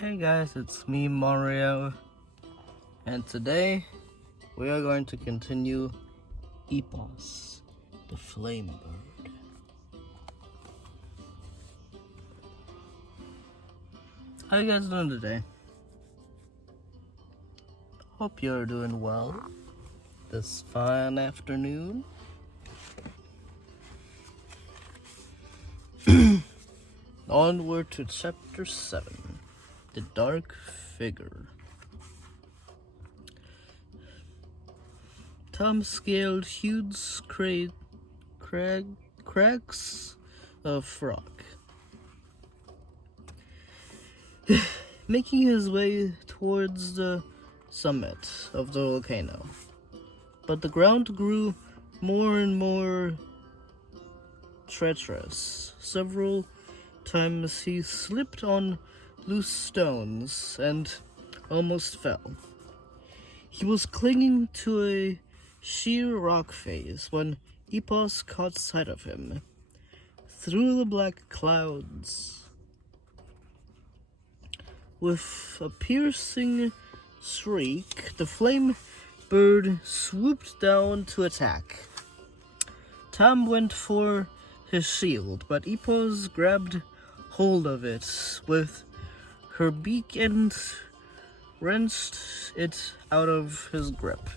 Hey guys, it's me Mario, and today we are going to continue EPOS, the Flame Bird. How you guys doing today? Hope you're doing well this fine afternoon. Onward to Chapter 7, The Dark Figure. Tom scaled huge crags of rock, making his way towards the summit of the volcano. But the ground grew more and more treacherous. Several times he slipped on loose stones and almost fell. He was clinging to a sheer rock face when EPOS caught sight of him. Through the black clouds, with a piercing shriek, the flame bird swooped down to attack. Tom went for his shield, but EPOS grabbed hold of it with her beak and wrenched it out of his grip.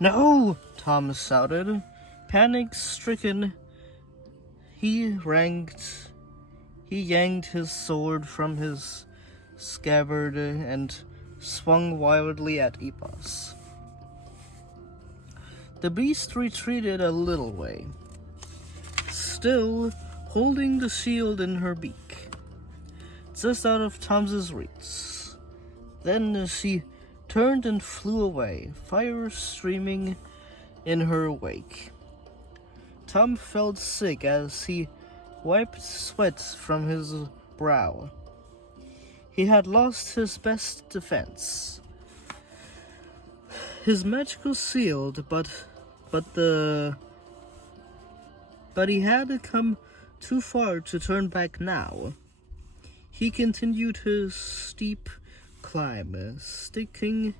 "No!" Tom shouted. Panic-stricken, he yanked his sword from his scabbard and swung wildly at EPOS. The beast retreated a little way, still holding the shield in her beak, just out of Tom's reach. Then she turned and flew away, fire streaming in her wake. Tom felt sick as he wiped sweat from his brow. He had lost his best defense, his magical shield, but he had come too far to turn back now. He continued his steep climb, stinking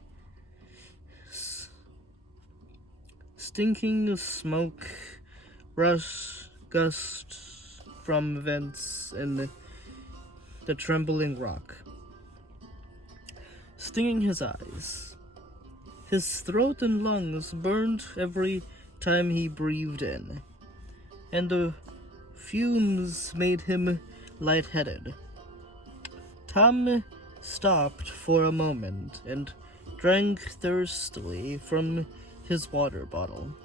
smoke gushed from vents in the trembling rock, stinging his eyes. His throat and lungs burned every time he breathed in, and the fumes made him lightheaded. Tom stopped for a moment and drank thirstily from his water bottle.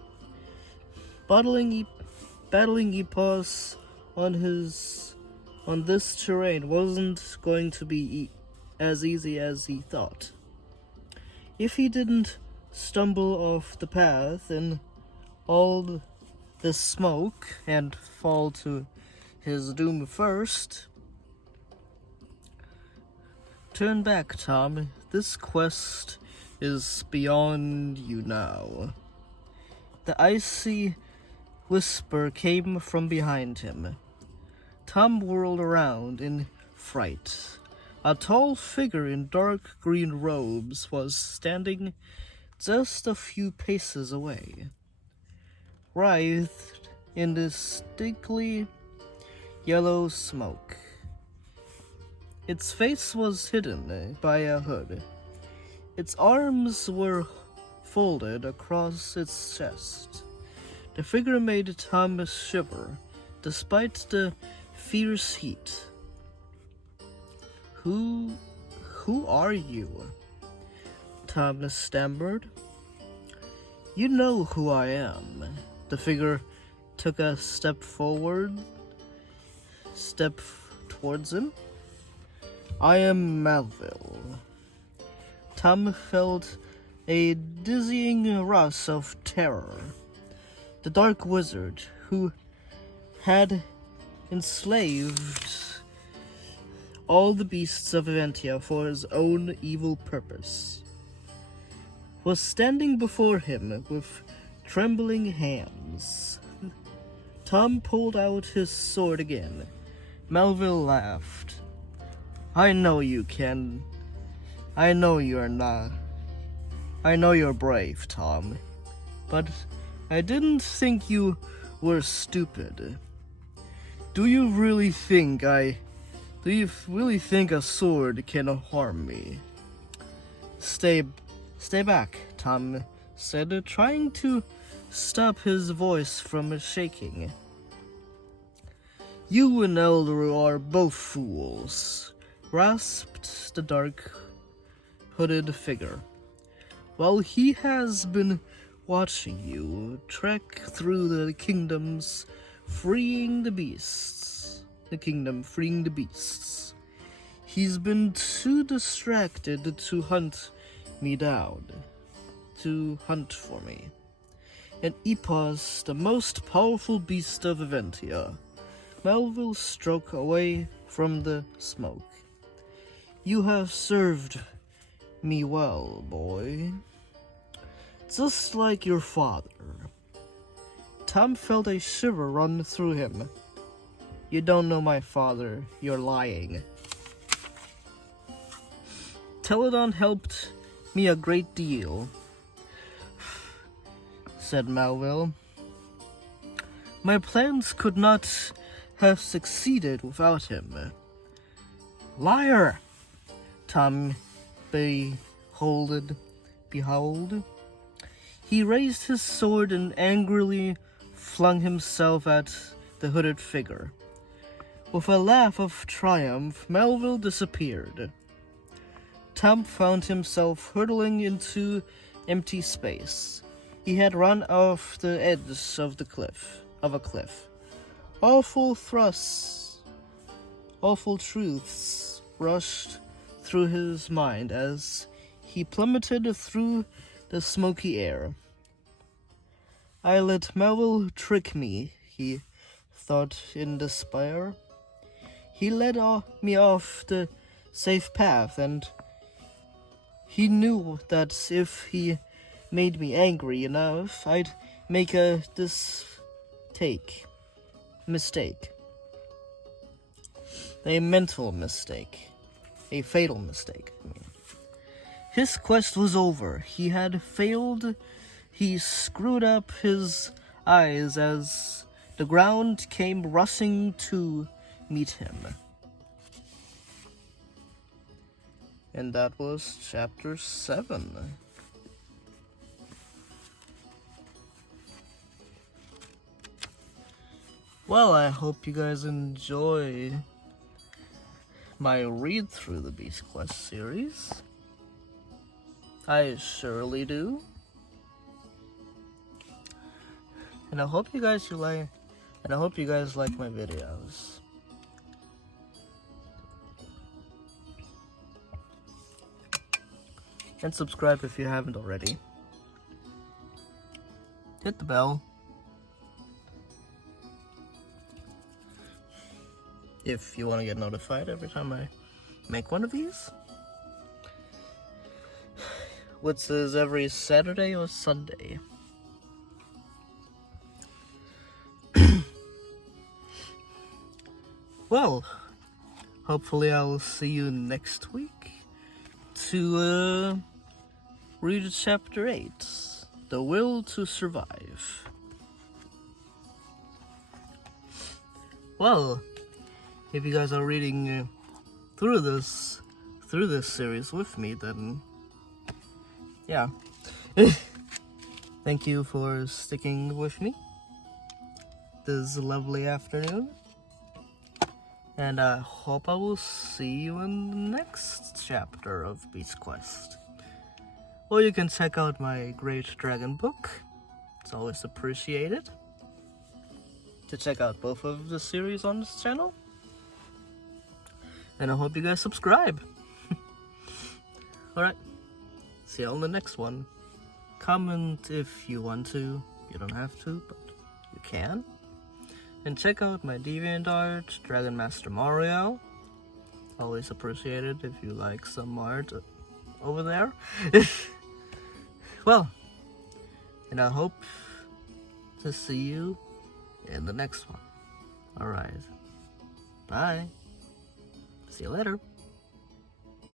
Battling EPOS on this terrain wasn't going to be as easy as he thought. If he didn't stumble off the path in all the smoke and fall to his doom first. "Turn back, Tom. This quest is beyond you now." The icy whisper came from behind him. Tom whirled around in fright. A tall figure in dark green robes was standing just a few paces away, writhed in the sticky yellow smoke. Its face was hidden by a hood. Its arms were folded across its chest. The figure made Tom shiver, despite the fierce heat. Who are you?" Tom stammered. "You know who I am." The figure took a step towards him. "I am Melville." Tom felt a dizzying rush of terror. The dark wizard who had enslaved all the beasts of Eventia for his own evil purpose was standing before him with trembling hands. Tom pulled out his sword again, Melville laughed. I know you can. I know you're not. I know you're brave, Tom. But I didn't think you were stupid. Do you really think a sword can harm me? Stay back, Tom said, trying to stop his voice from shaking. You and Elder are both fools, rasped the dark hooded figure. While he has been watching you trek through the kingdom freeing the beasts, he's been too distracted to hunt for me. An EPOS, the most powerful beast of Eventia. Melville stroked away from the smoke. You have served me well, boy. Just like your father. Tom felt a shiver run through him. You don't know my father. You're lying. Teledon helped me a great deal, said Melville. My plans could not have succeeded without him. Liar! Tom behold. He raised his sword and angrily flung himself at the hooded figure. With a laugh of triumph, Melville disappeared. Tom found himself hurtling into empty space. He had run off the edge of a cliff. Awful truths rushed through his mind as he plummeted through the smoky air. I let Melville trick me, he thought in despair. He led me off the safe path, and he knew that if he made me angry enough, I'd make a mistake. A mental mistake. A fatal mistake. His quest was over. He had failed. He screwed up his eyes as the ground came rushing to meet him. And that was chapter 7. Well, I hope you guys enjoy my read through the Beast Quest series. I surely do. And I hope you guys like my videos. And subscribe if you haven't already. Hit the bell if you want to get notified every time I make one of these. Which is every Saturday or Sunday. Well, hopefully I'll see you next week to read chapter 8, The Will to Survive. Well, if you guys are reading through this series with me, then yeah. Thank you for sticking with me this lovely afternoon. And I hope I will see you in the next chapter of Beast Quest. Or you can check out my Great Dragon book. It's always appreciated to check out both of the series on this channel. And I hope you guys subscribe. Alright, see you on the next one. Comment if you want to. You don't have to, but you can. And check out my DeviantArt, Dragon Master Mario. Always appreciated if you like some art over there. Well, and I hope to see you in the next one. Alright. Bye. See you later.